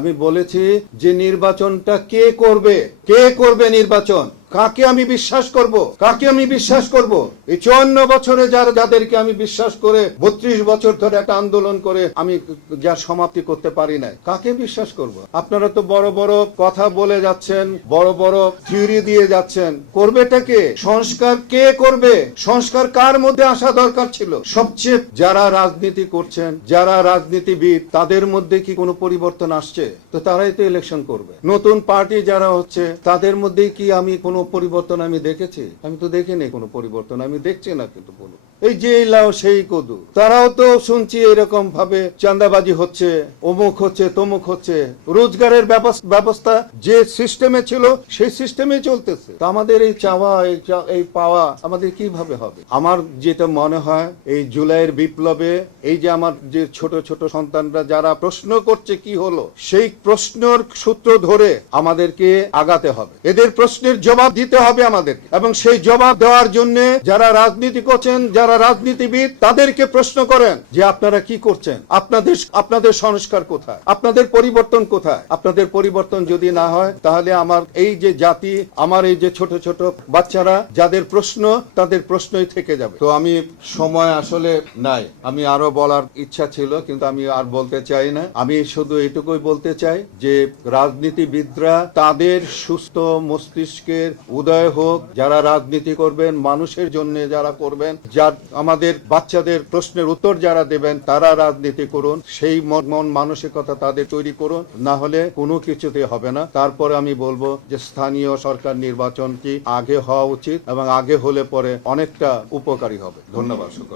আমি বলেছি যে নির্বাচনটা কে করবে নির্বাচন, কাকে আমি বিশ্বাস করব এই 54 বছরে যাদেরকে আমি বিশ্বাস করে 32 বছর ধরে একটা আন্দোলন করে আমি যা সমাপ্তি করতে পারি নাই, কাকে বিশ্বাস করব? আপনারা তো বড় বড় কথা বলে যাচ্ছেন, বড় বড় থিওরি দিয়ে যাচ্ছেন, করবেটা কে? সংস্কার কে করবে? সংস্কার কার মধ্যে আসা দরকার ছিল? সবচেয়ে যারা রাজনীতি করছেন, যারা রাজনীতিবিদ, তাদের মধ্যে কি কোনো পরিবর্তন আসছে? তো তারাই তো ইলেকশন করবে। নতুন পার্টি যারা হচ্ছে তাদের মধ্যে কি আমি কোনো পরিবর্তন আমি দেখেছি? আমি তো দেখিনি কোনো পরিবর্তন, আমি দেখছি না। কিন্তু বলুন, এই যে লাও সেই কদু, তারাও তো শুনছি এরকম ভাবে চাঁদাবাজি হচ্ছে, অমুক হচ্ছে, তমুক হচ্ছে। রোজগারের ব্যবস্থা যে সিস্টেমে ছিল সেই সিস্টেমে চলতেছে। তো আমাদের এই চাওয়া, এই পাওয়া আমাদের কিভাবে হবে? আমার যেটা মনে হয়, এই জুলাইয়ের বিপ্লবে এই যে আমার যে ছোট ছোট সন্তানরা যারা প্রশ্ন করছে কি হলো, সেই প্রশ্নের সূত্র ধরে আমাদেরকে আগাতে হবে। এদের প্রশ্নের জবাব দিতে হবে আমাদের, এবং সেই জবাব দেওয়ার জন্য যারা রাজনীতি করছেন, যারা রাজনীতিবিদ, তাদেরকে প্রশ্ন করেন যে আপনারা কি করছেন, আপনাদের সংস্কার কোথায়, আপনাদের পরিবর্তন কোথায়? আপনাদের পরিবর্তন যদি না হয়, তাহলে আমার এই যে জাতি, আমার এই যে ছোট ছোট বাচ্চারা যাদের প্রশ্ন, তাদের প্রশ্নই থেকে যাবে। তো আমি সময় আসলে নাই, আমি আরো বলার ইচ্ছা ছিল, কিন্তু আমি আর বলতে চাই না। আমি শুধু এটুকুই বলতে চাই যে রাজনীতিবিদরা তাদের সুস্থ মস্তিষ্কের উদয় হোক, যারা রাজনীতি করবেন, মানুষের জন্য যারা করবেন, আমাদের বাচ্চাদের প্রশ্নের উত্তর যারা দেবেন, তারা রাজনীতি করুন। সেই মন মানসিকতা তাদের তৈরি করুন, না হলে কোনো কিছুতে হবে না। তারপরে আমি বলবো যে স্থানীয় সরকার নির্বাচন কি আগে হওয়া উচিত, এবং আগে হলে পরে অনেকটা উপকারী হবে। ধন্যবাদ সকল।